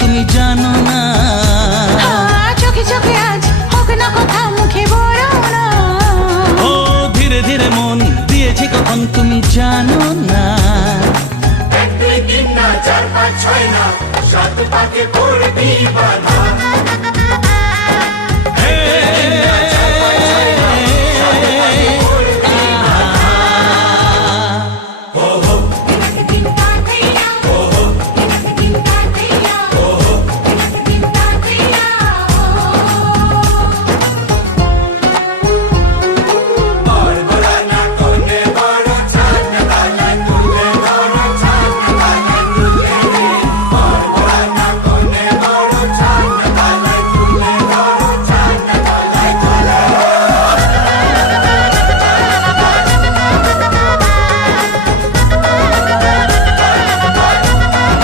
তুমি জানো না। চোখে চোখে আজ হোক না কথা মুখে বলো না। ও ধীরে ধীরে মন দিয়েছি কখন তুমি জানো না। 1 2 3 না 4 5 6 না 7 পাকে পড়বি বাধা।